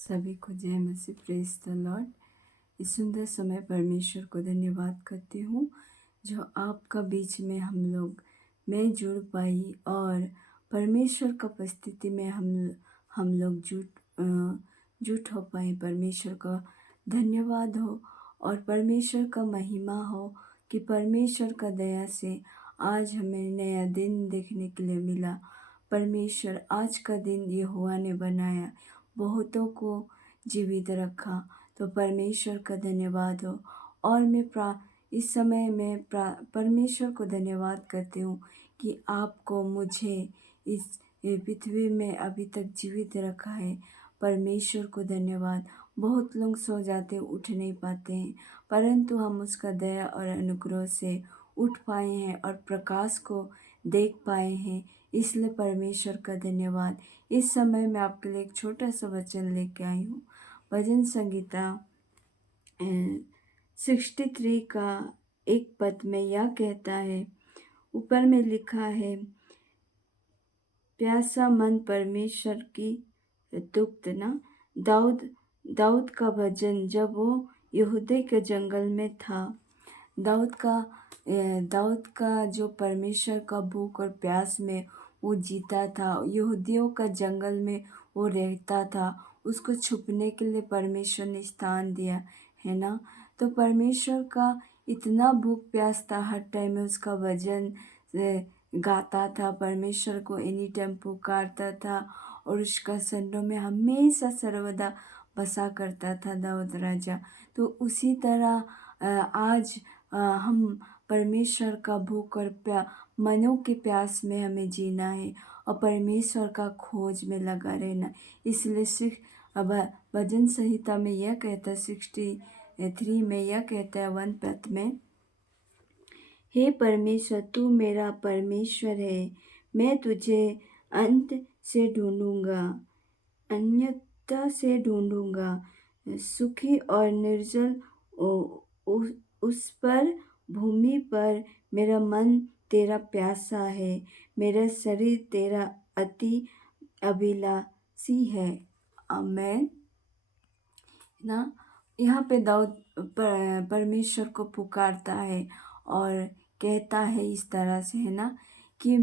सभी को जय मसीह, प्रेज द लॉर्ड। इस सुंदर समय परमेश्वर को धन्यवाद करती हूँ जो आपका बीच में मैं जुड़ पाई और परमेश्वर का उपस्थिति में हम लोग जुट हो पाए। परमेश्वर का धन्यवाद हो और परमेश्वर का महिमा हो कि परमेश्वर का दया से आज हमें नया दिन देखने के लिए मिला। परमेश्वर आज का दिन यहोवा ने बनाया, बहुतों को जीवित रखा, तो परमेश्वर का धन्यवाद हो। और इस समय मैं परमेश्वर को धन्यवाद करती हूँ कि आपको मुझे इस पृथ्वी में अभी तक जीवित रखा है। परमेश्वर को धन्यवाद। बहुत लोग सो जाते उठ नहीं पाते हैं, परंतु हम उसका दया और अनुग्रह से उठ पाए हैं और प्रकाश को देख पाए हैं, इसलिए परमेश्वर का धन्यवाद। इस समय मैं आपके लिए एक छोटा सा वचन लेके आई हूँ। भजन संगीता 63 का एक पद में यह कहता है, ऊपर में लिखा है, प्यासा मन परमेश्वर की दुख्त ना। दाऊद का भजन जब वो यहूदे के जंगल में था। दाऊद का जो परमेश्वर का भूख और प्यास में वो जीता था, यहूदियों का जंगल में वो रहता था, उसको छुपने के लिए परमेश्वर ने स्थान दिया है ना। तो परमेश्वर का इतना भूख प्यास था, हर टाइम में उसका भजन गाता था, परमेश्वर को एनी टाइम पुकारता था और उसका सन्नों में हमेशा सर्वदा बसा करता था दाऊद राजा। तो उसी तरह आज हम परमेश्वर का भूख और मनों के प्यास में हमें जीना है और परमेश्वर का खोज में लगा रहना। इसलिए भजन संहिता में यह कहता है, 63 में यह कहता है, 1 पद में, हे परमेश्वर तू मेरा परमेश्वर है, मैं तुझे अंत से ढूंढूंगा, अन्यथा से ढूंढूंगा। सुखी और निर्जल उस पर भूमि पर मेरा मन तेरा प्यासा है, मेरा शरीर तेरा अति अभिलाषी है। आमेन ना। यहाँ पे दाऊद परमेश्वर को पुकारता है और कहता है इस तरह से, है ना, कि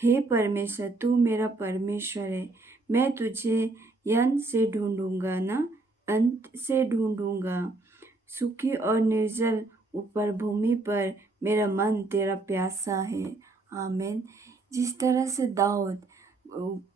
हे परमेश्वर तू मेरा परमेश्वर है, मैं तुझे अंत से ढूंढूंगा ना, अंत से ढूंढूंगा। सूखी और निर्जल ऊपर भूमि पर मेरा मन तेरा प्यासा है। आमीन। जिस तरह से दाऊद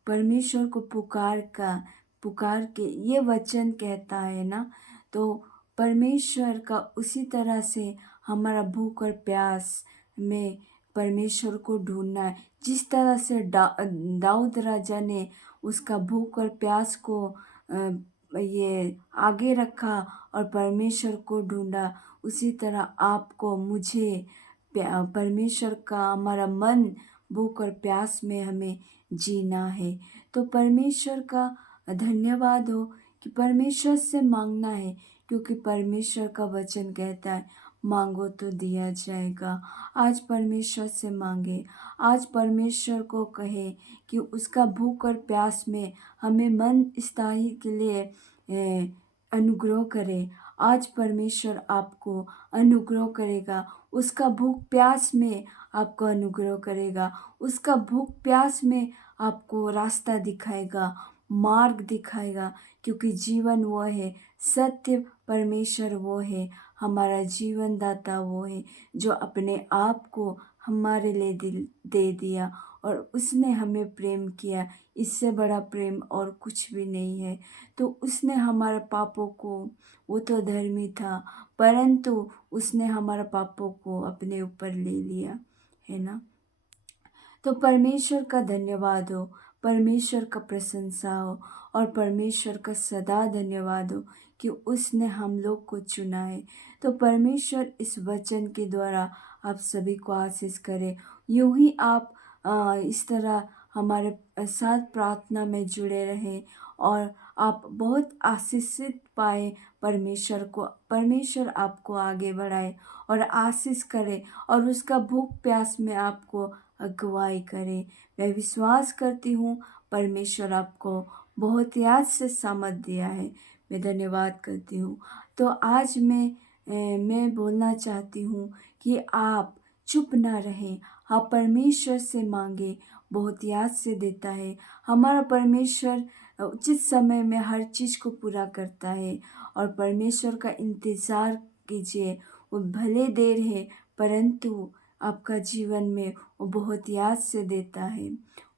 परमेश्वर को पुकार के ये वचन कहता है ना, तो परमेश्वर का उसी तरह से हमारा भूख और प्यास में परमेश्वर को ढूंढना है। जिस तरह से दाऊद राजा ने उसका भूख और प्यास को ये आगे रखा और परमेश्वर को ढूंढा, उसी तरह आपको मुझे परमेश्वर का हमारा मन भूख और प्यास में हमें जीना है। तो परमेश्वर का धन्यवाद हो कि परमेश्वर से मांगना है, क्योंकि परमेश्वर का वचन कहता है, मांगो तो दिया जाएगा। आज परमेश्वर से मांगे, आज परमेश्वर को कहे कि उसका भूख और प्यास में हमें मन स्थायी के लिए अनुग्रह करे। आज परमेश्वर आपको अनुग्रह करेगा, उसका भूख प्यास में आपको अनुग्रह करेगा, उसका भूख प्यास में आपको रास्ता दिखाएगा, मार्ग दिखाएगा, क्योंकि जीवन वो है, सत्य परमेश्वर वो है, हमारा जीवन दाता वो है जो अपने आप को हमारे लिए दे दिया और उसने हमें प्रेम किया। इससे बड़ा प्रेम और कुछ भी नहीं है। तो उसने हमारे पापों को, वो तो धर्मी था, परंतु उसने हमारे पापों को अपने ऊपर ले लिया, है ना। तो परमेश्वर का धन्यवाद हो, परमेश्वर का प्रशंसा हो और परमेश्वर का सदा धन्यवाद हो कि उसने हम लोग को चुना है। तो परमेश्वर इस वचन के द्वारा आप सभी को आशीष करे। यूं ही आप इस तरह हमारे साथ प्रार्थना में जुड़े रहें और आप बहुत आशीषित पाए परमेश्वर को। परमेश्वर आपको आगे बढ़ाए और आशीष करे और उसका भूख प्यास में आपको अगुवाई करे। मैं विश्वास करती हूँ परमेश्वर आपको बहुत याद से सामत दिया है। मैं धन्यवाद करती हूँ। तो आज मैं बोलना चाहती हूँ कि आप चुप ना रहें। आप परमेश्वर से माँगे, बहुत याद से देता है। हमारा परमेश्वर उचित समय में हर चीज़ को पूरा करता है और परमेश्वर का इंतज़ार कीजिए। वो भले देर है परंतु आपका जीवन में वो बहुत याद से देता है।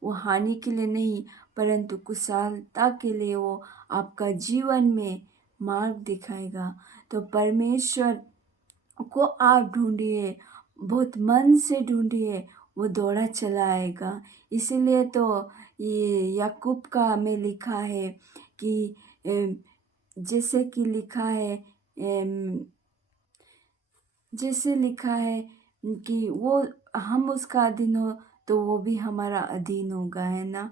वो हानि के लिए नहीं परंतु कुशलता के लिए वो आपका जीवन में मार्ग दिखाएगा। तो परमेश्वर को आप ढूँढिए, बहुत मन से ढूँढिए, वो दौड़ा चला आएगा। इसीलिए तो ये याकूब का में लिखा है कि जैसे कि लिखा है जैसे लिखा है कि वो हम उसका अधीन हो तो वो भी हमारा अधीन होगा, है ना?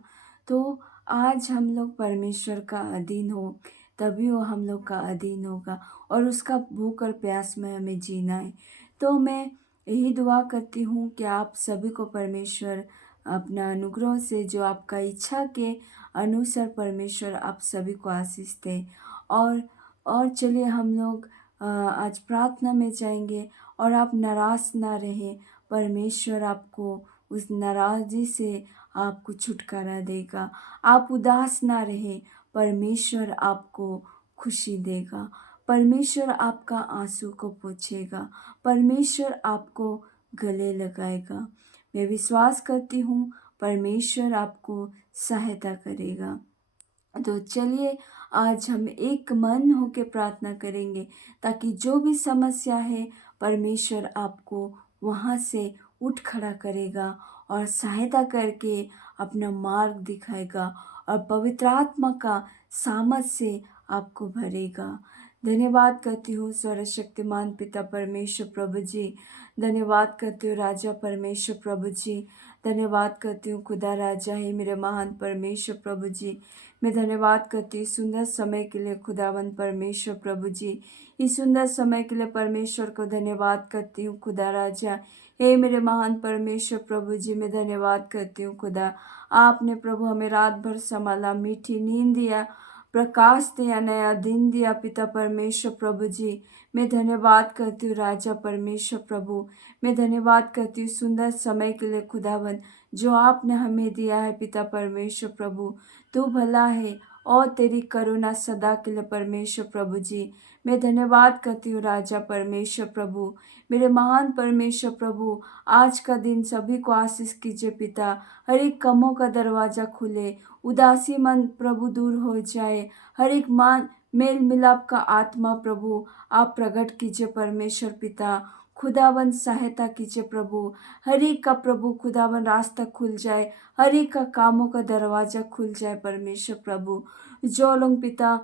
तो आज हम लोग परमेश्वर का अधीन हो तभी वो हम लोग का अधीन होगा और उसका भूख और प्यास में हमें जीना है। तो मैं यही दुआ करती हूँ कि आप सभी को परमेश्वर अपना अनुग्रह से जो आपका इच्छा के अनुसार परमेश्वर आप सभी को आशीष दे। और चलिए हम लोग आज प्रार्थना में जाएंगे और आप नाराज़ ना रहें। परमेश्वर आपको उस नाराज़गी से आपको छुटकारा देगा। आप उदास ना रहें, परमेश्वर आपको खुशी देगा। परमेश्वर आपका आँसू को पोंछेगा। परमेश्वर आपको गले लगाएगा। मैं विश्वास करती हूँ परमेश्वर आपको सहायता करेगा। तो चलिए आज हम एक मन होकर प्रार्थना करेंगे ताकि जो भी समस्या है परमेश्वर आपको वहाँ से उठ खड़ा करेगा और सहायता करके अपना मार्ग दिखाएगा और पवित्र आत्मा का सामर्थ से आपको भरेगा। धन्यवाद करती हूँ सर्वशक्तिमान पिता परमेश्वर प्रभु जी। धन्यवाद करती हूँ राजा परमेश्वर प्रभु जी। धन्यवाद करती हूँ खुदा राजा है मेरे महान परमेश्वर प्रभु जी। मैं धन्यवाद करती हूँ सुंदर समय के लिए खुदावन परमेश्वर प्रभु जी। इस सुंदर समय के लिए परमेश्वर को धन्यवाद करती हूँ खुदा राजा। हे मेरे महान परमेश्वर प्रभु जी, मैं धन्यवाद करती हूँ खुदा। आपने प्रभु हमें रात भर संभाला, मीठी नींद दिया, प्रकाश दिया, नया दिन दिया पिता परमेश्वर प्रभु जी। मैं धन्यवाद करती हूँ राजा परमेश्वर प्रभु। मैं धन्यवाद करती हूँ सुंदर समय के लिए खुदावन जो आपने हमें दिया है पिता परमेश्वर प्रभु। तू भला है और तेरी करुणा सदा के लिए परमेश्वर प्रभु जी। मैं धन्यवाद करती हूँ राजा परमेश्वर प्रभु। मेरे महान परमेश्वर प्रभु, आज का दिन सभी को आशीष कीजिए पिता। हर एक कमों का दरवाजा खुले, उदासी मन प्रभु दूर हो जाए। हर एक मान मेल मिलाप का आत्मा प्रभु आप प्रकट कीजिए परमेश्वर पिता। खुदावन सहायता कीजिए प्रभु। हर एक का प्रभु खुदावन रास्ता खुल जाए। हर एक का कामों का दरवाजा खुल जाए परमेश्वर प्रभु। जो लोग पिता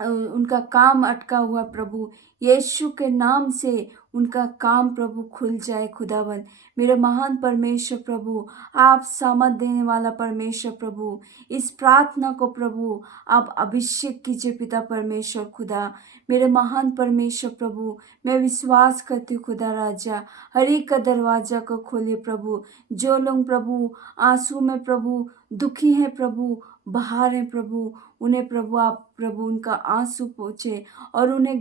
उनका काम अटका हुआ प्रभु यीशु के नाम से उनका काम प्रभु खुल जाए खुदावन। मेरे महान परमेश्वर प्रभु, आप सामर्थ देने वाला परमेश्वर प्रभु, इस प्रार्थना को प्रभु आप अभिषेक कीजिए पिता परमेश्वर खुदा। मेरे महान परमेश्वर प्रभु, मैं विश्वास करती हूँ खुदा राजा, हर एक का दरवाजा को खोले प्रभु। जो लोग प्रभु आंसू में प्रभु दुखी हैं प्रभु, बाहर हैं प्रभु, उन्हें प्रभु आप प्रभु उनका आंसू पोंछे और उन्हें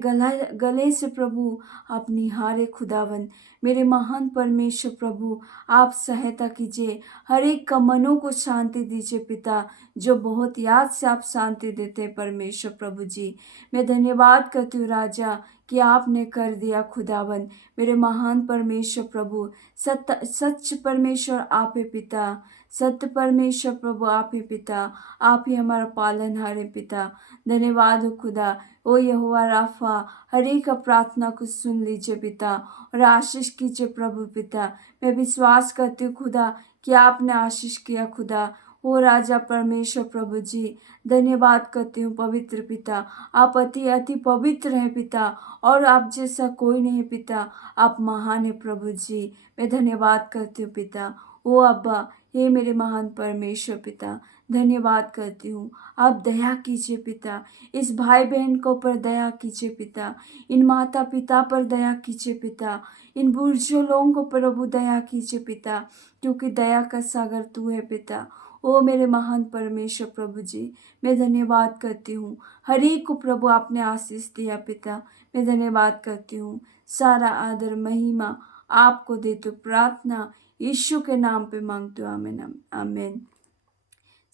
गले से प्रभु आप निहारे खुदावन। मेरे महान परमेश्वर प्रभु, आप सहायता कीजिए, हर एक का मनों को शांति दीजिए पिता। जो बहुत याद से आप शांति देते हैं परमेश्वर प्रभु जी। मैं धन्यवाद करती हूँ राजा कि आपने कर दिया खुदावन। मेरे महान परमेश्वर प्रभु, सच परमेश्वर आप है पिता। सत्य परमेश्वर प्रभु आप ही पिता। आप ही हमारा पालनहार है पिता। धन्यवाद हो खुदा। ओ यहोवा राफा, हर एक का प्रार्थना को सुन लीजिए पिता और आशीष कीजिए प्रभु पिता। मैं विश्वास करती हूँ खुदा कि आपने आशीष किया खुदा। ओ राजा परमेश्वर प्रभु जी, धन्यवाद करती हूँ पवित्र पिता। आप अति अति पवित्र हैं पिता और आप जैसा कोई नहीं है पिता। आप महान है प्रभु जी। मैं धन्यवाद करती हूँ पिता। ओ अब्बा, हे मेरे महान परमेश्वर पिता, धन्यवाद करती हूँ। आप दया कीजिए पिता, इस भाई बहन को पर दया कीजिए पिता, इन माता पिता पर दया कीजिए पिता, इन बुजुर्गों लोगों को प्रभु दया कीजिए पिता, क्योंकि दया का सागर तू है पिता। ओ मेरे महान परमेश्वर प्रभु जी, मैं धन्यवाद करती हूँ। हर एक को प्रभु आपने आशीष दिया पिता, मैं धन्यवाद करती हूँ। सारा आदर महिमा आपको देती हूँ। प्रार्थना यीशु के नाम पे मांगती हूँ। आमीन आमीन।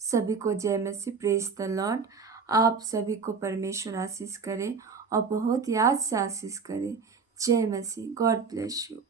सभी को जय मसीह, प्रेज द लॉर्ड। आप सभी को परमेश्वर आशीष करे और बहुत याद से आशीष करे। जय मसीह। God bless you.